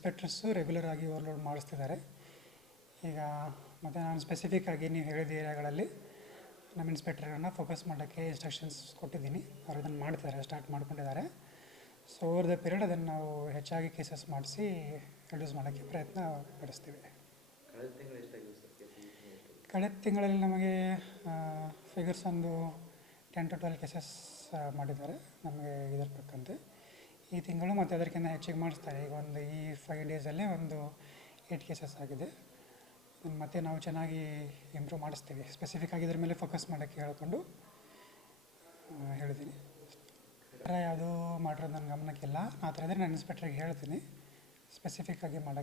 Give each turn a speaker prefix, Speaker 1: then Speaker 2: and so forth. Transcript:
Speaker 1: Inspectors regular ಆಗಿ overload ಮಾಡಿಸ್ತಿದ್ದಾರೆ. ಈಗ ಮತ್ತು ನಾನು ಸ್ಪೆಸಿಫಿಕ್ ಆಗಿ ನೀವು ಹೇಳಿದ ಏರಿಯಾಗಳಲ್ಲಿ ನಮ್ಮ ಇನ್ಸ್ಪೆಕ್ಟರ್ಗಳನ್ನ ಫೋಕಸ್ ಮಾಡೋಕ್ಕೆ ಇನ್ಸ್ಟ್ರಕ್ಷನ್ಸ್ ಕೊಟ್ಟಿದ್ದೀನಿ. ಅವರು ಅದನ್ನು ಮಾಡ್ತಿದ್ದಾರೆ ಸ್ಟಾರ್ಟ್ ಮಾಡ್ಕೊಂಡಿದ್ದಾರೆ. ಸೊ ಓವರ್ ದ ಪೀರಿಯಡ್ ಅದನ್ನು ನಾವು ಹೆಚ್ಚಾಗಿ ಕೇಸಸ್ ಮಾಡಿಸಿ ರಿಡ್ಯೂಸ್ ಮಾಡೋಕ್ಕೆ ಪ್ರಯತ್ನ ಪಡಿಸ್ತೀವಿ.
Speaker 2: ಕಳೆದ
Speaker 1: ತಿಂಗಳಲ್ಲಿ ನಮಗೆ ಫಿಗರ್ಸ್ ಒಂದು ಟೆನ್ ಟು ಟ್ವೆಲ್ ಕೇಸಸ್ ಮಾಡಿದ್ದಾರೆ ನಮಗೆ ಇದರ ತಕ್ಕಂತೆ. ಈ ತಿಂಗಳು ಮತ್ತು ಅದಕ್ಕಿಂತ ಹೆಚ್ಚಿಗೆ ಮಾಡಿಸ್ತಾರೆ. ಈಗ ಒಂದು ಈ ಫೈವ್ ಡೇಸಲ್ಲೇ ಒಂದು ಏಯ್ಟ್ ಕೇಸಸ್ ಆಗಿದೆ. ಮತ್ತೆ ನಾವು ಚೆನ್ನಾಗಿ ಇಂಪ್ರೂವ್ ಮಾಡಿಸ್ತೀವಿ. ಸ್ಪೆಸಿಫಿಕ್ ಆಗಿ ಇದ್ರ ಮೇಲೆ ಫೋಕಸ್ ಮಾಡೋಕ್ಕೆ ಹೇಳ್ಕೊಂಡು ಹೇಳಿದ್ದೀನಿ ಥರ ಯಾವುದೂ ಮಾಡಿರೋದು ನನ್ನ ಗಮನಕ್ಕಿಲ್ಲ. ಆ ಥರ ಇದ್ದರೆ ನಾನು ಇನ್ಸ್ಪೆಕ್ಟ್ರಿಗೆ ಹೇಳ್ತೀನಿ. ಸ್ಪೆಸಿಫಿಕ್ ಆಗಿ ಮಾಡೋಕ್ಕೆ.